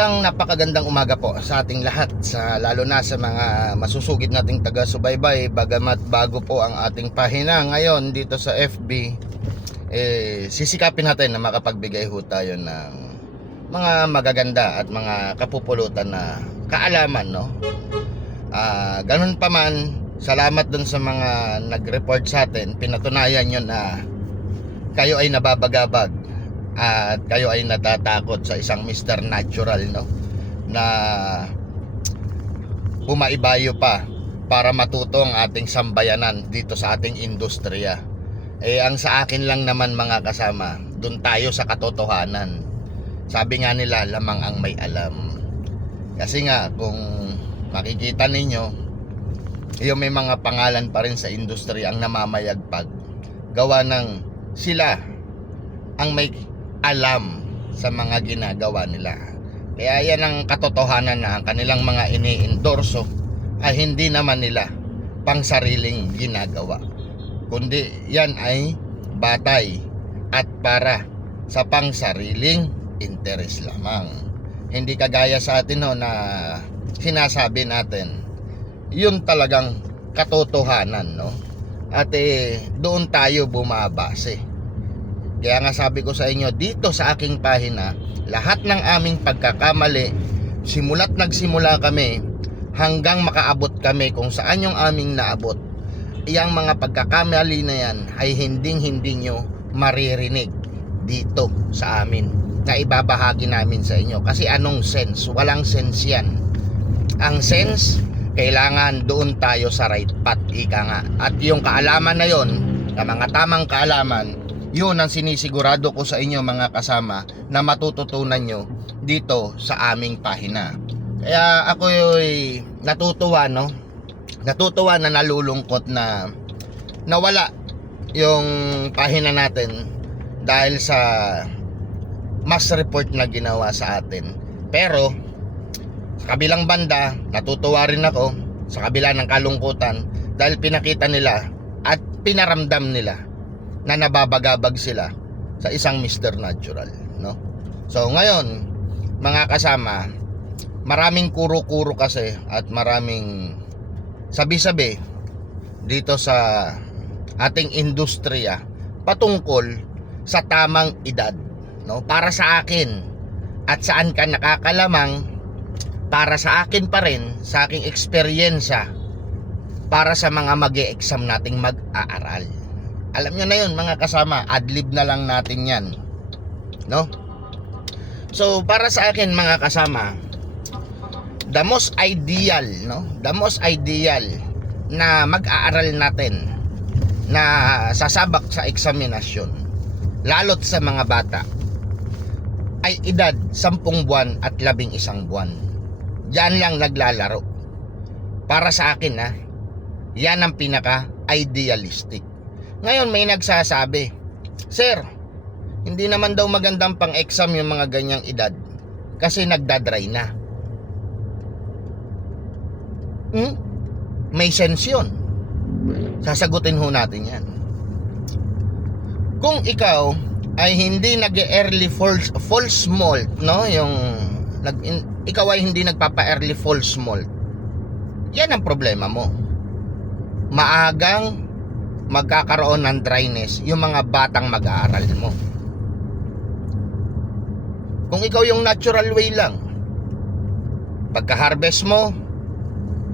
Isang napakagandang umaga po sa ating lahat sa lalo na sa mga masusugid nating taga-subaybay. Bagamat bago po ang ating pahina ngayon dito sa FB eh, sisikapin natin na makapagbigay ho tayo ng mga magaganda at mga kapupulutan na kaalaman no? Ah, ganun pa man salamat dun sa mga nag-report sa atin. Pinatunayan nyo na kayo ay nababagabag at kayo ay natatakot sa isang Mr. Natural no na pumaibayo pa para matuto ang ating sambayanan dito sa ating industriya. Eh ang sa akin lang naman mga kasama, dun tayo sa katotohanan. Sabi nga nila, lamang ang may alam. Kasi nga kung makikita ninyo, yung may mga pangalan pa rin sa industriya ang namamayagpag. Gawa ng sila ang may alam sa mga ginagawa nila. Kaya yan ang katotohanan na ang kanilang mga ini-endorso ay hindi naman nila pang sariling ginagawa. Kundi yan ay batay at para sa pang sariling interes lamang. Hindi kagaya sa atin no, na sinasabi natin yun talagang katotohanan no at eh, doon tayo bumabase kaya nga sabi ko sa inyo, dito sa aking pahina, lahat ng aming pagkakamali, simula't nagsimula kami, hanggang makaabot kami kung saan yung aming naabot, iyang mga pagkakamali na yan ay hinding hindi nyo maririnig dito sa amin na ibabahagi namin sa inyo. Kasi anong sense? Walang sense yan. Ang sense, kailangan doon tayo sa right path, ika nga. At yung kaalaman na yon, na mga tamang kaalaman, yun ang sinisigurado ko sa inyo mga kasama na matututunan nyo dito sa aming pahina. Kaya ako ay natutuwa no. Natutuwa na nalulungkot na nawala yung pahina natin dahil sa mass report na ginawa sa atin. Pero sa kabilang banda, natutuwa rin ako sa kabila ng kalungkutan dahil pinakita nila at pinaramdam nila na nababagabag sila sa isang Mr. Natural, no? So ngayon, mga kasama, maraming kuro-kuro kasi at maraming sabi-sabi dito sa ating industriya patungkol sa tamang edad, no? Para sa akin at saan ka nakakalamang para sa akin pa rin, sa aking eksperyensya para sa mga mag exam nating mag-aaral. Alam nyo na yun mga kasama, adlib na lang natin yan. No? So para sa akin mga kasama, the most ideal, no? The most ideal na mag-aaral natin na sasabak sa eksaminasyon lalot sa mga bata ay edad 10 buwan at 11 buwan. Diyan lang naglalaro. Para sa akin ha, yan ang pinaka idealistic. Ngayon may nagsasabi, Sir, hindi naman daw magandang pang-exam yung mga ganyang edad kasi nagdadry na. Hmm? May sense yun. Sasagutin ho natin yan. Kung ikaw ay hindi nag-early false, false molt, no? Yung nag, in, ikaw ay hindi nagpapa-early false molt. Yan ang problema mo. Maagang magkakaroon ng dryness yung mga batang mag-aaral mo. Kung ikaw yung natural way lang, pagka-harvest mo,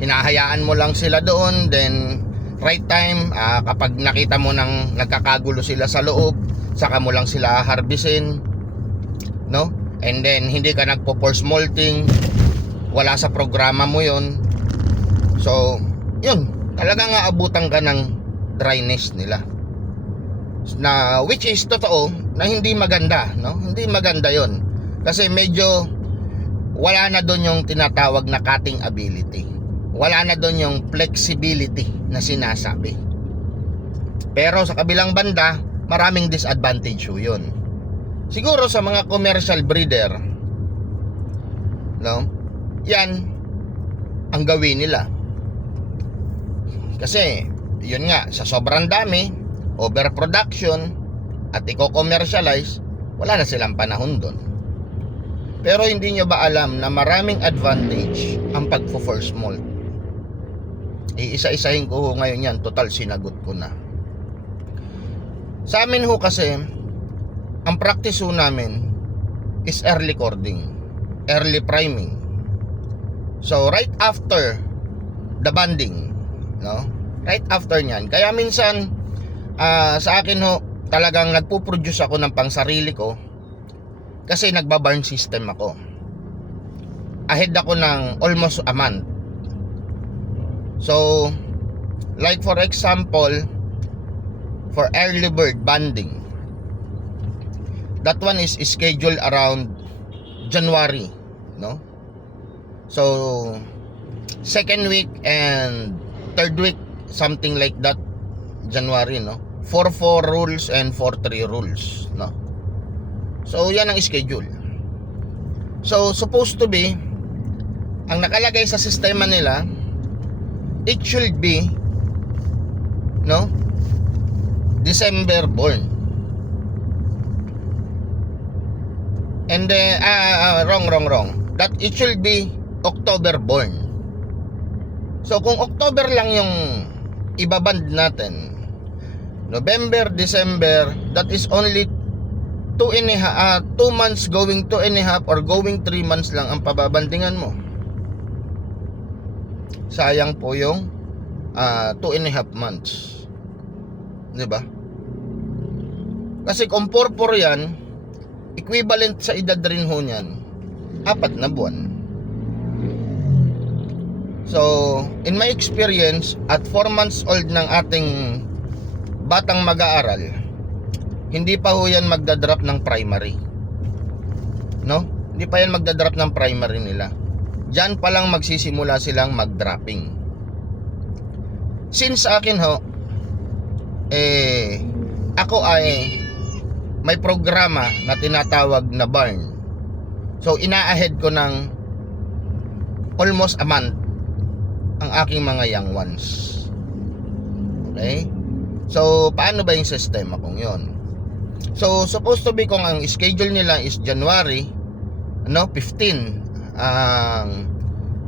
hinahayaan mo lang sila doon, then right time, ah, kapag nakita mo nang nagkakagulo sila sa loob, saka mo lang sila harvestin, no? And then, hindi ka nagpo-force molting, wala sa programa mo yon So, yun, talagang aabutan ka ng dryness nila. Na which is totoo na hindi maganda no? Hindi maganda yon kasi medyo wala na doon yung tinatawag na cutting ability. Wala na doon yung flexibility na sinasabi. Pero sa kabilang banda maraming disadvantage yun. Siguro sa mga commercial breeder no? Yan ang gawin nila. Kasi yun nga, sa sobrang dami, overproduction, at i-commercialize, wala na silang panahon doon. Pero hindi nyo ba alam na maraming advantage ang pagpo-first malt? Iisa-isahin ko ho ngayon yan. Total, sinagot ko na. Sa amin ho kasi, ang practice ho namin is early cording, early priming. So, right after the banding, no? Right after niyan. Kaya minsan, ah, sa akin ho, talagang nagpo-produce ako ng pangsarili ko kasi nagba-barn system ako. Ahead ako ng almost a month. So, like for example, for early bird banding, that one is scheduled around January, no? So, second week and third week, something like that, January, no? 4-4 rules and 4-3 rules, no? So, yan ang schedule. So, supposed to be, ang nakalagay sa sistema nila, it should be, no? December born. And then, ah, ah, wrong, wrong, wrong. That it should be October born. So, kung October lang yung ibaband natin, November, December, that is only two and a half, ah, two months going two and a half or going three months lang ang pababandingan mo. Sayang po yung ah, two and a half months. 'Di ba? Kasi kung 4-4 yan, equivalent sa edad rin ho niyan, apat na buwan. So, in my experience, at 4 months old ng ating batang mag-aaral, hindi pa ho yan magdadrop ng primary. No? Hindi pa yan magdadrop ng primary nila. Diyan pa lang magsisimula silang mag-dropping. Since akin ho, eh, ako ay may programa na tinatawag na barn. So, ina-ahead ko ng almost a month ang aking mga young ones. Okay? So, paano ba yung sistema kong yon? So, supposed to be kung ang schedule nila is January, ano, 15, ang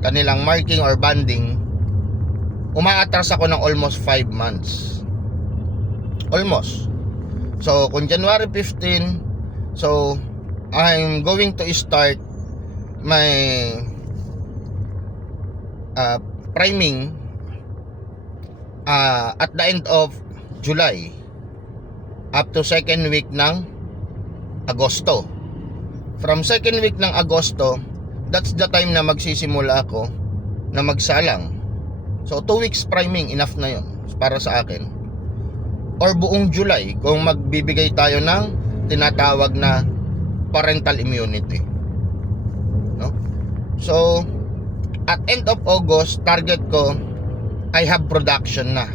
kanilang marking or banding, umaatras ako ng almost 5 months. Almost. So, kung January 15, so, I'm going to start my uh, priming uh, at the end of July up to second week ng Agosto. From second week ng Agosto, that's the time na magsisimula ako na magsalang. So, 2 weeks priming, enough na yon para sa akin. Or buong July, kung magbibigay tayo ng tinatawag na parental immunity. No? So, at end of August, target ko, I have production na.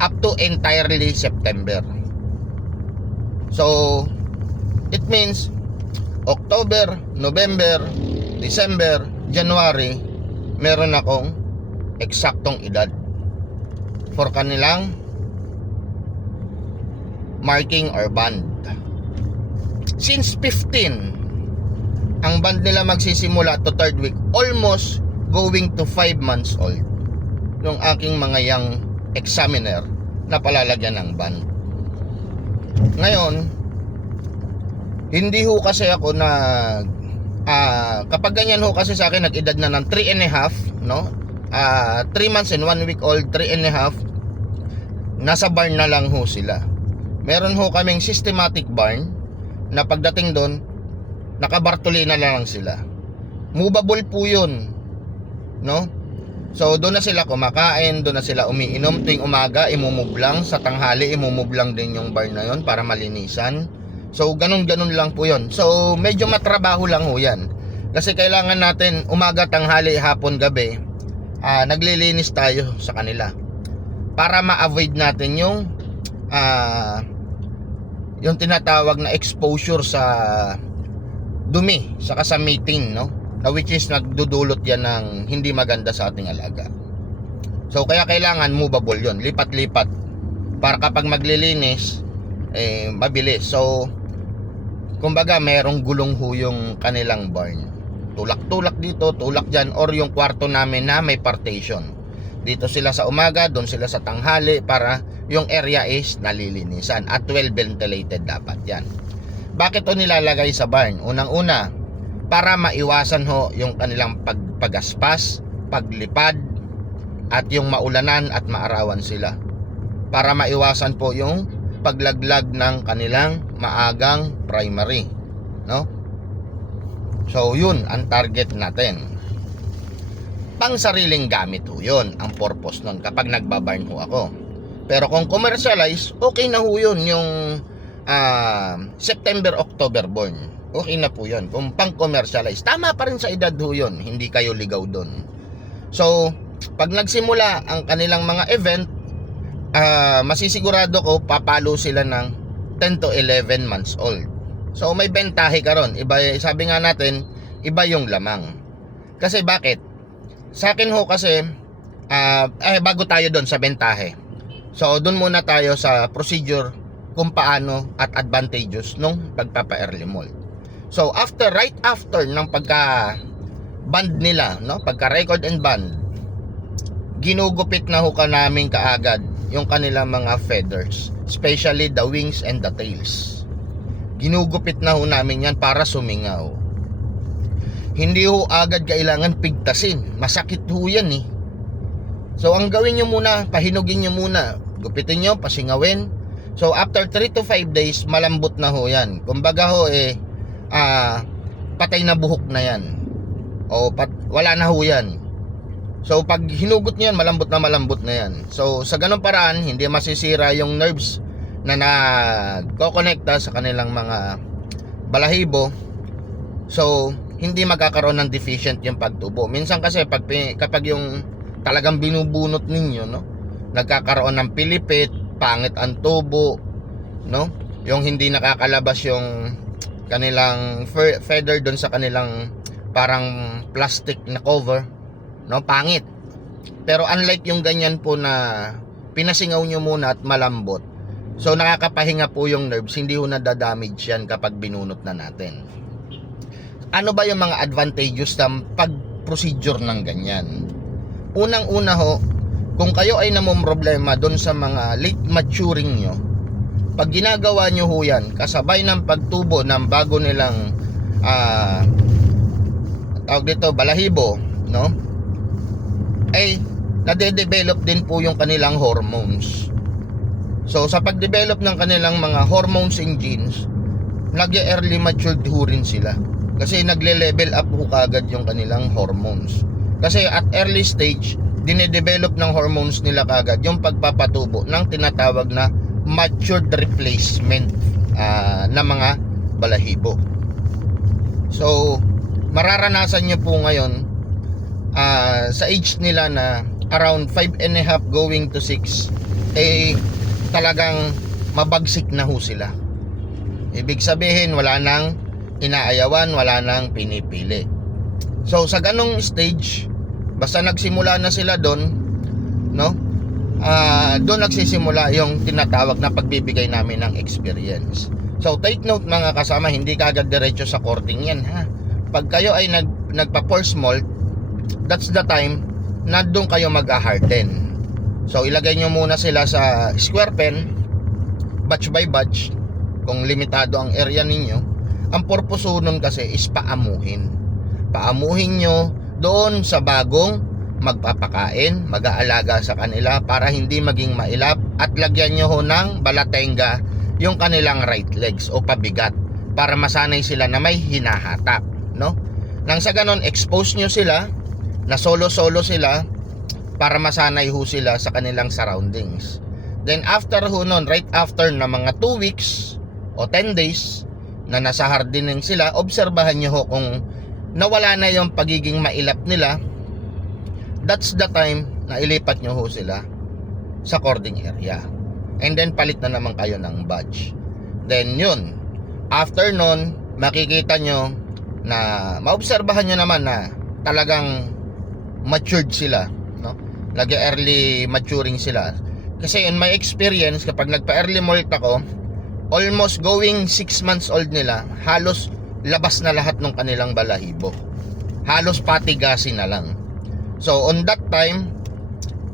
Up to entirely September. So, it means October, November, December, January, meron akong eksaktong edad for kanilang marking or band. Since 15, ang band nila magsisimula to third week, almost going to 5 months old yung aking mga young examiner na palalagyan ng band. Ngayon, hindi ho kasi ako na ah, kapag ganyan ho kasi sa akin nag-edad na ng 3 and a half, no? Ah, 3 months and 1 week old, 3 and a half, nasa barn na lang ho sila. Meron ho kaming systematic barn na pagdating doon, nakabartuli na lang sila. Movable po yun. No? So doon na sila kumakain, doon na sila umiinom tuwing umaga, imumublang sa tanghali, imumublang din yung bar na yon para malinisan. So ganun-ganun lang po yon. So medyo matrabaho lang ho yan. Kasi kailangan natin umaga, tanghali, hapon, gabi, ah, naglilinis tayo sa kanila. Para ma-avoid natin yung ah, yung tinatawag na exposure sa dumi, sa kasamitin, no? Na which is nagdudulot yan ng hindi maganda sa ating alaga. So kaya kailangan movable yon, lipat-lipat para kapag maglilinis eh mabilis. So kumbaga merong gulong ho yung kanilang barn. Tulak-tulak dito, tulak dyan, or yung kwarto namin na may partition. Dito sila sa umaga, doon sila sa tanghali para yung area is nalilinisan at well ventilated dapat yan. Bakit to nilalagay sa barn? Unang-una, para maiwasan ho yung kanilang pag pagaspas, paglipad, at yung maulanan at maarawan sila. Para maiwasan po yung paglaglag ng kanilang maagang primary. No? So, yun ang target natin. Pang sariling gamit ho yun, ang purpose nun kapag nagbabarn ho ako. Pero kung commercialize, okay na ho yun yung ah, September, October born. Okay na po yun. Kung pang commercialize, tama pa rin sa edad ho yun. Hindi kayo ligaw doon. So, pag nagsimula ang kanilang mga event, ah, masisigurado ko papalo sila ng 10 to 11 months old. So may bentahe ka ron. Iba, sabi nga natin, iba yung lamang. Kasi bakit? Sa akin ho kasi, ah, eh, bago tayo doon sa bentahe. So doon muna tayo sa procedure kung paano at advantageous nung pagpapa-early mold. So after, right after ng pagka band nila, no? pagka record and band, ginugupit na ho ka namin kaagad yung kanilang mga feathers, especially the wings and the tails. Ginugupit na ho namin yan para sumingaw. Hindi ho agad kailangan pigtasin. Masakit ho yan eh. So ang gawin nyo muna, pahinugin nyo muna. Gupitin nyo, pasingawin. So after 3 to 5 days, malambot na ho yan. Kumbaga ho eh, ah, patay na buhok na yan. O pat, wala na ho yan. So pag hinugot nyo yan, malambot na malambot na yan. So sa ganung paraan, hindi masisira yung nerves na nagkokonekta sa kanilang mga balahibo. So hindi magkakaroon ng deficient yung pagtubo. Minsan kasi pag, kapag yung talagang binubunot ninyo, no? Nagkakaroon ng pilipit, pangit ang tubo, no? Yung hindi nakakalabas yung kanilang fe- feather doon sa kanilang parang plastic na cover, no? Pangit. Pero unlike yung ganyan po na pinasingaw nyo muna at malambot, so nakakapahinga po yung nerves, hindi ho nadadamage yan kapag binunot na natin. Ano ba yung mga advantages ng pag-procedure ng ganyan? Unang-una ho, kung kayo ay namumroblema doon sa mga late maturing nyo, pag ginagawa nyo ho yan, kasabay ng pagtubo ng bago nilang ah tawag dito, balahibo, no? Ay, nade-develop din po yung kanilang hormones. So, sa pag-develop ng kanilang mga hormones and genes, nag-early matured ho rin sila. Kasi nagle-level up ho kagad yung kanilang hormones. Kasi at early stage, dinedevelop ng hormones nila kagad yung pagpapatubo ng tinatawag na matured replacement ah, ng mga balahibo. So, mararanasan nyo po ngayon ah, sa age nila na around 5 and a half going to 6 eh talagang mabagsik na ho sila. Ibig sabihin wala nang inaayawan, wala nang pinipili. So sa ganong stage, basta nagsimula na sila doon, no? Ah, doon nagsisimula yung tinatawag na pagbibigay namin ng experience. So take note mga kasama, hindi kagad diretso sa courting yan ha. Pag kayo ay nag nagpa-force molt, that's the time na doon kayo mag-harden. So ilagay nyo muna sila sa square pen, batch by batch, kung limitado ang area ninyo. Ang purpose nun kasi is paamuhin. Paamuhin nyo doon sa bagong magpapakain, mag-aalaga sa kanila para hindi maging mailap at lagyan nyo ho ng balatenga yung kanilang right legs o pabigat para masanay sila na may hinahatak, no? Nang sa ganon, expose nyo sila na solo-solo sila para masanay ho sila sa kanilang surroundings. Then after ho nun, right after na mga 2 weeks o 10 days na nasa hardening sila, obserbahan nyo ho kung nawala na yung pagiging mailap nila, that's the time na ilipat nyo ho sila sa cording area. And then palit na naman kayo ng badge. Then yun, after nun, makikita nyo na maobserbahan nyo naman na talagang matured sila, no? Lagi early maturing sila. Kasi in my experience, kapag nagpa-early molt ako, almost going 6 months old nila, halos labas na lahat ng kanilang balahibo. Halos patigasin na lang. So on that time,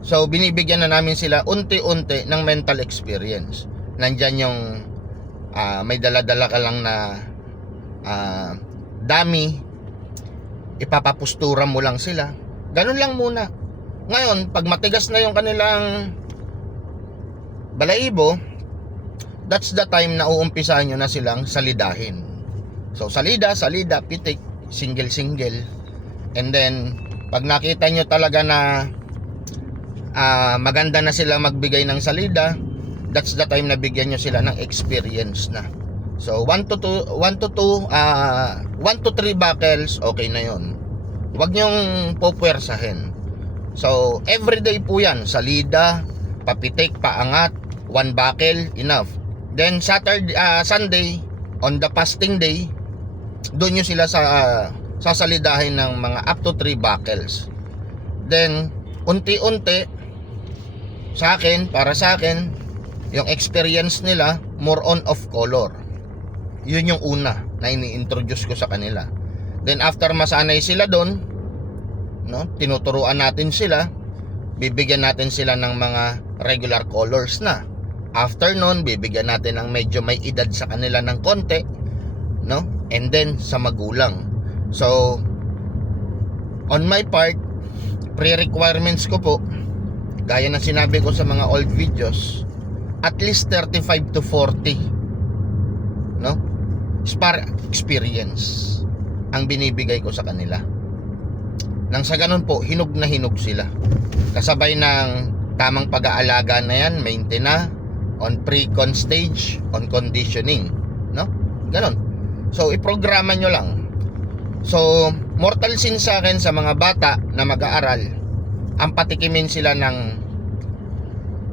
so binibigyan na namin sila unti-unti ng mental experience. Nandyan yung ah, may dala-dala ka lang na ah, dami, ipapapustura mo lang sila. Ganun lang muna. Ngayon, pag matigas na yung kanilang balahibo, that's the time na uumpisahan nyo na silang salidahin. So, salida, salida, pitik, single-single. And then, pag nakita nyo talaga na ah, maganda na sila magbigay ng salida, that's the time na bigyan nyo sila ng experience na. So, 1 to 2, 1 to 2, ah 1 to 3 buckles, okay na yon. Huwag nyong popwersahin. So, everyday po yan. Salida, papitik, paangat, one buckle, enough. Then, Saturday, ah, Sunday, on the fasting day, doon nyo sila sa sasalidahin ng mga up to 3 buckles. Then, unti-unti, sa akin, para sa akin, yung experience nila, more on of color. Yun yung una na ini-introduce ko sa kanila. Then after masanay sila doon, no, tinuturuan natin sila, bibigyan natin sila ng mga regular colors na. After noon, bibigyan natin ng medyo may edad sa kanila ng konti, no? And then sa magulang. So on my part, pre-requirements ko po, gaya ng sinabi ko sa mga old videos, at least 35 to 40 no? Spar experience ang binibigay ko sa kanila. Nang sa ganun po, hinog na hinog sila. Kasabay ng tamang pag-aalaga na yan, maintenance, on pre-con stage, on conditioning. No? Ganon. So, iprograma nyo lang. So, mortal sin sa akin sa mga bata na mag-aaral, ang patikimin sila ng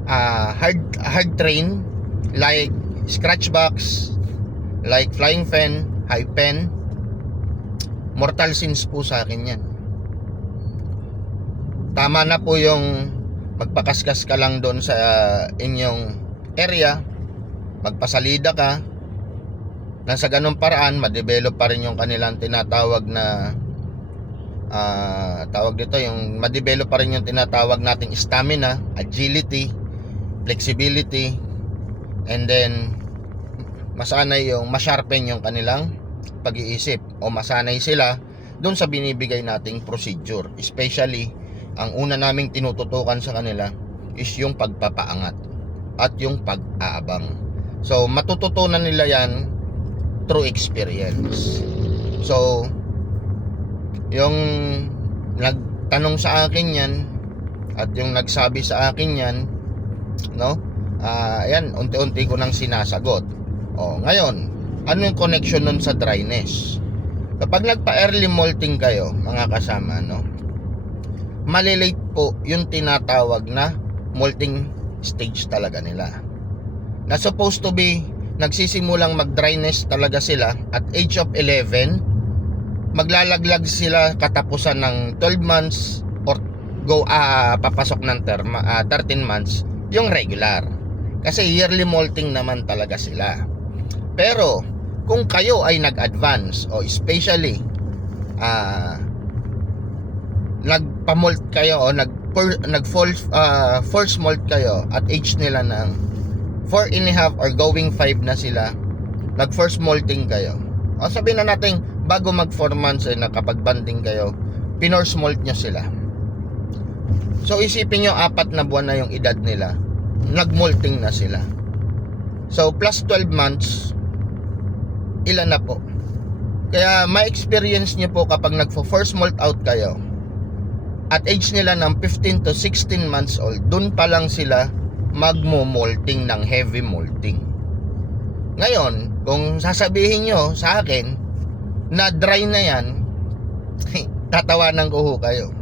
ah, hard, hard train, like scratch box, like flying pen, high pen, mortal sins po sa akin yan. Tama na po yung magpakaskas ka lang doon sa uh, inyong area, magpasalida ka, nang sa paraan, ma-develop pa rin yung kanilang tinatawag na ah, tawag dito, yung ma-develop pa rin yung tinatawag nating stamina, agility, flexibility, and then masanay yung masharpen yung kanilang pag-iisip o masanay sila doon sa binibigay nating procedure. Especially, ang una naming tinututukan sa kanila is yung pagpapaangat at yung pag-aabang. So, matututunan nila yan through experience. So, yung nagtanong sa akin yan at yung nagsabi sa akin yan, no? Ah, ayan, unti-unti ko nang sinasagot. Oh, ngayon, ano yung connection nun sa dryness? Kapag nagpa-early molting kayo, mga kasama, no? Malilate po yung tinatawag na molting stage talaga nila. Na supposed to be nagsisimulang mag-dryness talaga sila at age of 11 maglalaglag sila katapusan ng 12 months or go ah papasok ng term, ah, 13 months yung regular. Kasi yearly molting naman talaga sila. Pero kung kayo ay nag-advance o especially ah nagpa-molt kayo o nag nag false ah, force molt kayo at age nila ng 4 and a half or going 5 na sila nag first molting kayo. O sabihin na natin bago mag 4 months ay nakapag-banding kayo pinorse molt nyo sila. So isipin nyo apat na buwan na yung edad nila nag-molting na sila. So plus 12 months ilan na po? Kaya ma-experience nyo po kapag nagfo-first molt out kayo at age nila ng 15 to 16 months old, dun pa lang sila magmo-molting ng heavy molting. Ngayon, kung sasabihin nyo sa akin na dry na yan, tatawanan ko ho kayo.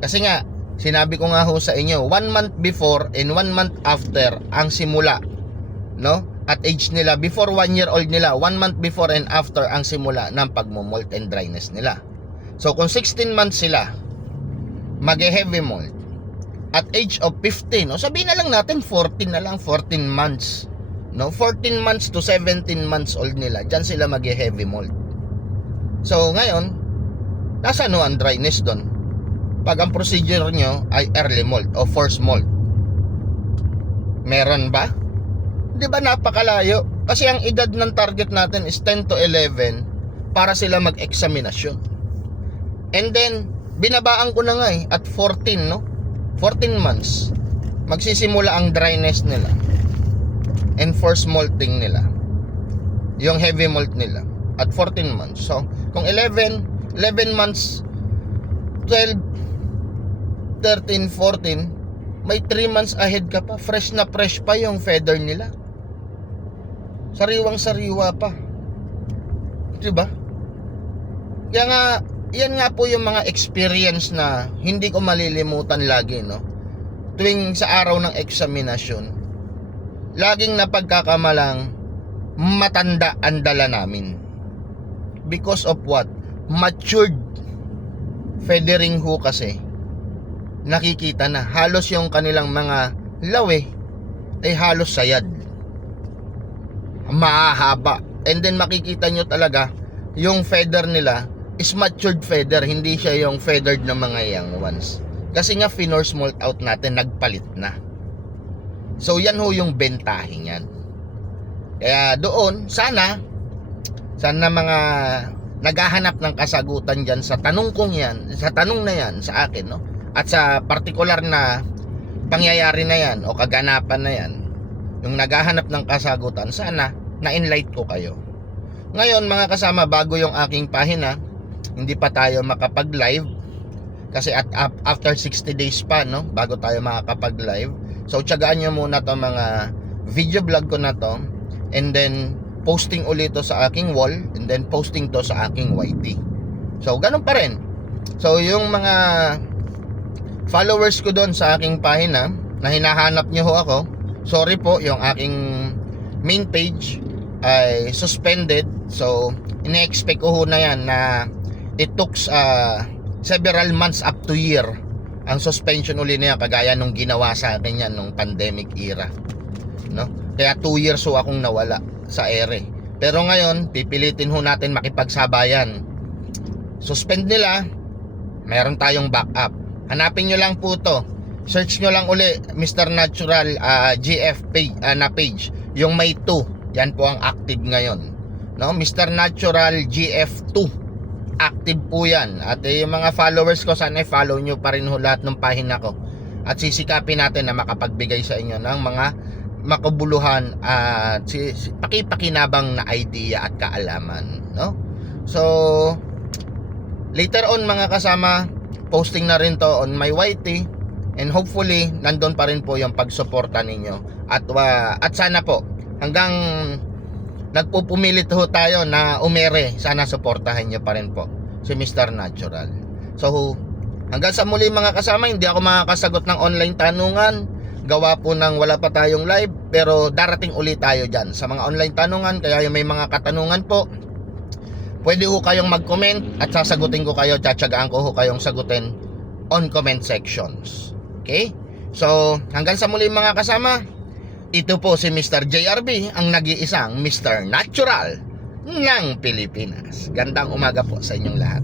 Kasi nga, sinabi ko nga ho sa inyo, one month before and one month after ang simula, no? At age nila, before one year old nila, one month before and after ang simula ng pagmo-molt and dryness nila. So kung 16 months sila, mag-heavy mold. At age of 15, o sabihin na lang natin 14 na lang, 14 months. no 14 months to 17 months old nila diyan sila mag-heavy mold. So ngayon nasa no ang dryness doon? Pag ang procedure nyo ay early mold o force mold. Meron ba? Di ba napakalayo? Kasi ang edad ng target natin is 10 to 11 para sila mag-eksaminasyon and then binabaan ko na nga eh at 14 no 14 months magsisimula ang dryness nila and force molting nila. Yung heavy molt nila at 14 months. So kung 11 11 months 12 13 14 may 3 months ahead ka pa. Fresh na fresh pa yung feather nila. Sariwang sariwa pa. Diba? Kaya nga yan nga po yung mga experience na hindi ko malilimutan lagi no? Tuwing sa araw ng eksaminasyon laging napagkakamalang matanda ang dala namin. Because of what? Matured feathering ho kasi nakikita na halos yung kanilang mga lawe ay halos sayad. Mahahaba. And then makikita nyo talaga yung feather nila is matured feather hindi siya yung feathered na mga young ones. Kasi nga finor smolt out natin nagpalit na. So yan ho yung bentahin yan kaya doon sana sana mga naghahanap ng kasagutan dyan sa tanong kong yan sa tanong na yan sa akin no? At sa partikular na pangyayari na yan o kaganapan na yan yung naghahanap ng kasagutan sana na-enlight ko kayo. Ngayon mga kasama bago yung aking pahina hindi pa tayo makapag-live kasi at, at after 60 days pa no? Bago tayo makakapag-live. So tiyagaan nyo muna to mga video vlog ko na to and then posting ulit to sa aking wall and then posting to sa aking YT so ganun pa rin. So yung mga followers ko doon sa aking pahina na hinahanap nyo ho ako sorry po yung aking main page ay suspended. So ine-expect ko ho na yan na it took uh, several months up to year ang suspension uli na yan kagaya nung ginawa sa akin yan nung pandemic era no? Kaya 2 years ho akong nawala sa ere. Pero ngayon pipilitin ho natin makipagsabayan. Suspend nila meron tayong backup. Hanapin nyo lang po to. Search nyo lang uli Mr. Natural uh, GF page, uh, na page. Yung may 2 yan po ang active ngayon no? Mr. Natural GF2 active po yan. At eh, yung mga followers ko sana follow nyo pa rin ho lahat ng pahina ko. At sisikapin natin na makapagbigay sa inyo ng mga makabuluhan at si, si, pakipakinabang na idea at kaalaman no? So later on mga kasama posting na rin to on my YT and hopefully nandun pa rin po yung pagsuporta ninyo. At uh, at sana po hanggang nagpupumilit ho tayo na umere. Sana suportahan nyo pa rin po si Mr. Natural. So hanggang sa muli mga kasama hindi ako makakasagot ng online tanungan. Gawa po ng wala pa tayong live pero darating ulit tayo dyan sa mga online tanungan. Kaya yung may mga katanungan po pwede ho kayong mag-comment at sasagutin ko kayo. Tsatsagaan ko ho kayong sagutin on comment sections. Okay? So hanggang sa muli mga kasama ito po si Mr. JRB ang nag-iisang Mr. Natural ng Pilipinas gandang umaga po sa inyong lahat